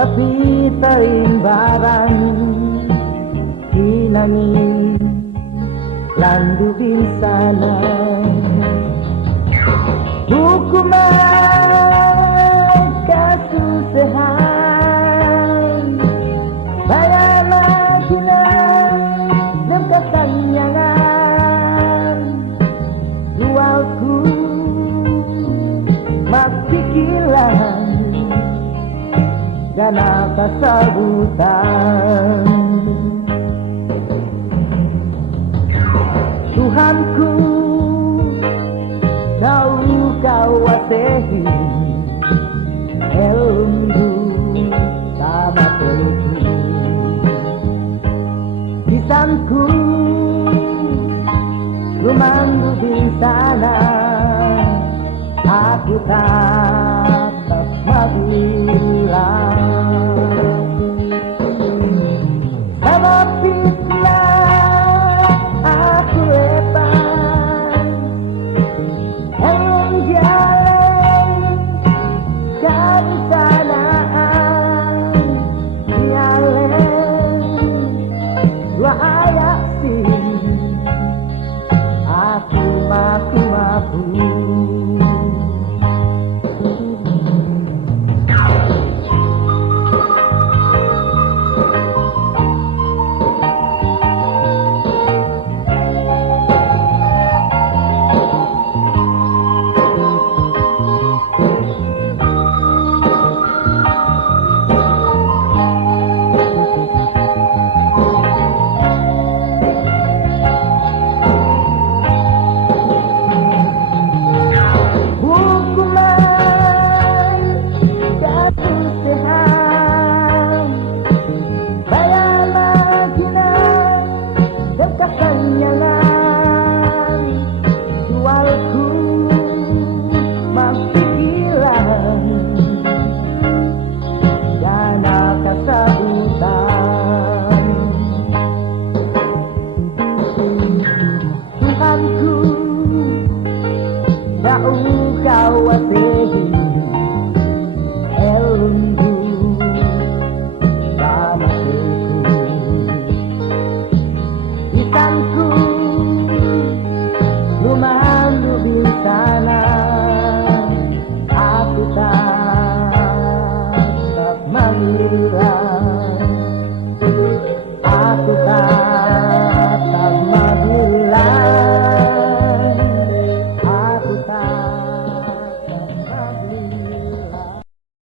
tapi terimbarang kinangin landu binsana hukuman kasusahan bayana kina dan kesanyangan jualku masih kilang karena kesabutan Tuhanku kau watehi elundu sama teku bisanku rumanggu di sana aku tatap mabilang sama fitnah aku lepas elung jalan cari sanaan dialen dua ayat sih aku mampu